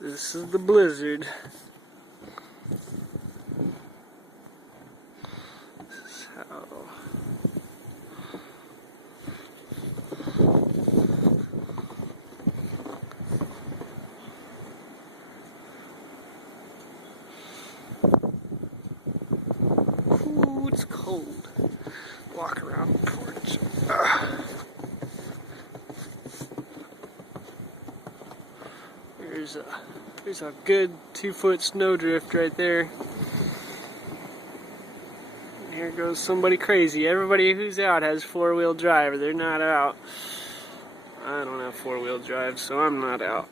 This is the blizzard. This is how. Ooh, it's cold. Walk around the porch. There's a good 2-foot snowdrift right there. And here goes somebody crazy. Everybody who's out has 4-wheel drive, or they're not out. I don't have 4-wheel drive, so I'm not out.